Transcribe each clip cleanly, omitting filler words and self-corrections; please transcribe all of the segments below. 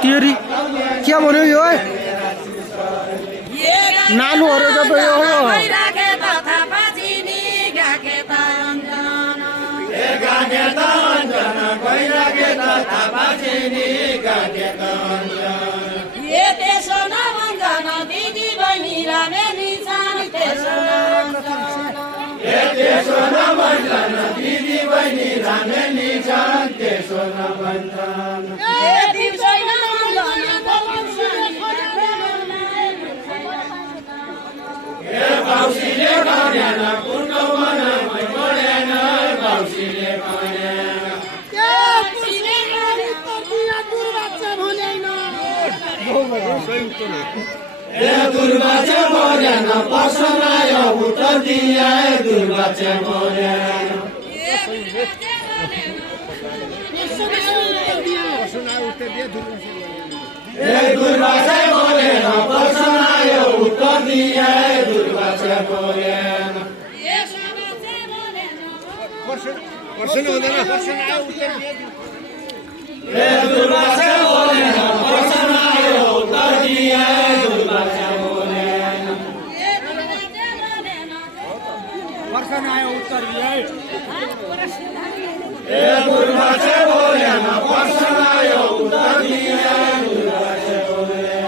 तेरी के भन्यो यो नानुहरु त यो दुर्बाचे बोलेन पर्सनायो उत्तर दिए दुर्बाचे बोलेन दुर्बाचे बोलेन पर्सनायो उत्तर दिए दुर्बाचे बोलेन दुर्बाचे बोलेन पर्सनायो उत्तर दिए दुर्बाचे बोलेन पर्सनायो उत्तर दिए दुर्बाचे बोलेन पर्सनायो उत्तर दिए दुर्बाचे बोलेन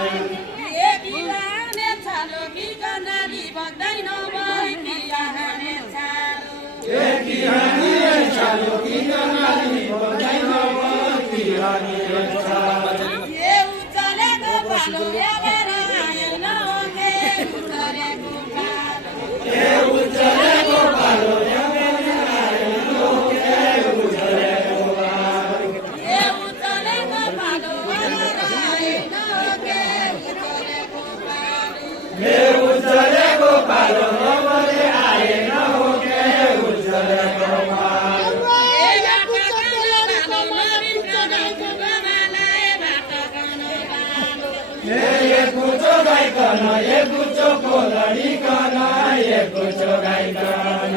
एक गुच्चो को लड़ीकन एक गुच्चो गाइकन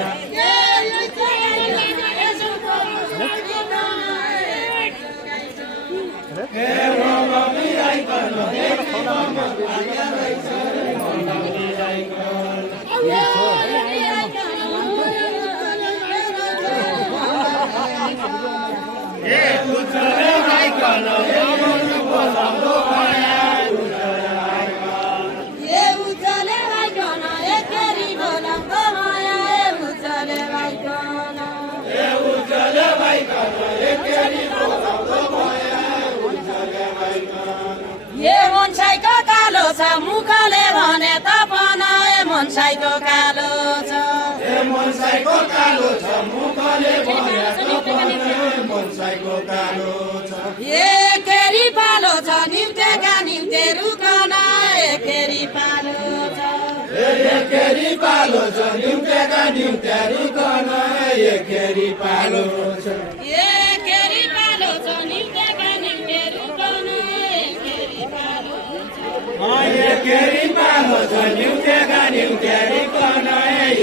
मनसाईको कालो छ मुखले भने तपना मनसाईको कालो छ मनसाईको कालो छ मुखले भने तपना मनसाईको कालो छ एकेरी पालो छ निम्तेका निम्ते रुकन एकेरी पालो छ एकेरी पालो छ निम्तेका निम्ते रुकन एकेरी पालो छ एकेरी पालो छ निम्तेका निम्ते रुकन एकेरी पालो एकेरी पालो छ निम्तेका निम्ते रुकन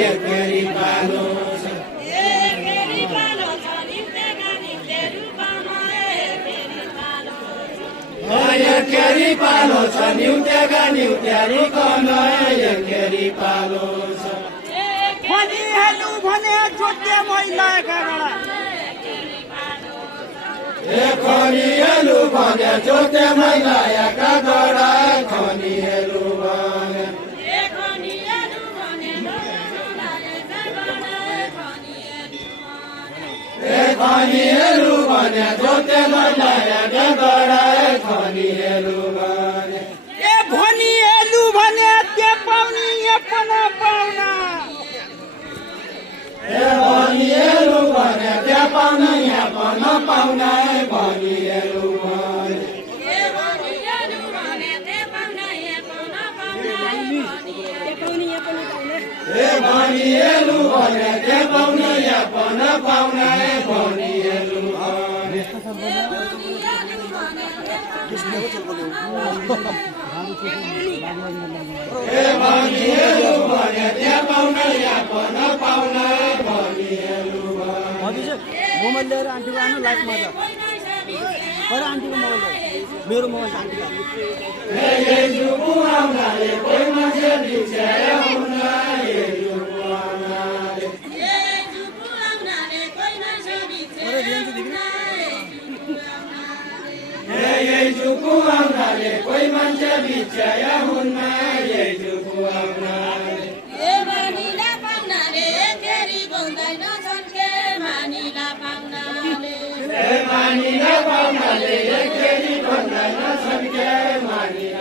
एकेरी पालो छ एकेरी पालो छ निम्तेका निम्ते रुकन एकेरी पालो एकेरी पालो छ निम्तेका निम्ते रुकन एकेरी पालो छ खनिहेलु भने जोते मैला गरडा खनिहेलु भने जोते मैला एका गडा खनिहेलु भने खनिहेलु भने जोते मैला एका गडा खनिहेलु भने भनिहेलु भने के पाउनी अपन पाउना भनिहेलु भने के पाउना अपन पाउना भनिहेलु भने भनिहेलु भने के पाउना अपन पाउना भनिहेलु भने भनिहेलु भने के पाउना अपन पाउना भनिहेलु भने मोबाइल लिएर आन्टीको आउनु लाइफमा त आन्टीको मोबाइल मेरो मोबाइल आन्टीको कोही मान्छे बिछ्या हुन्न यही जुगु आउनाले ए मानिला पाउनाले फेरि बोल्दैन छन्के मानिला पाउनाले मानिला पाउनाले फेरि बोल्दैन छन्के मानिला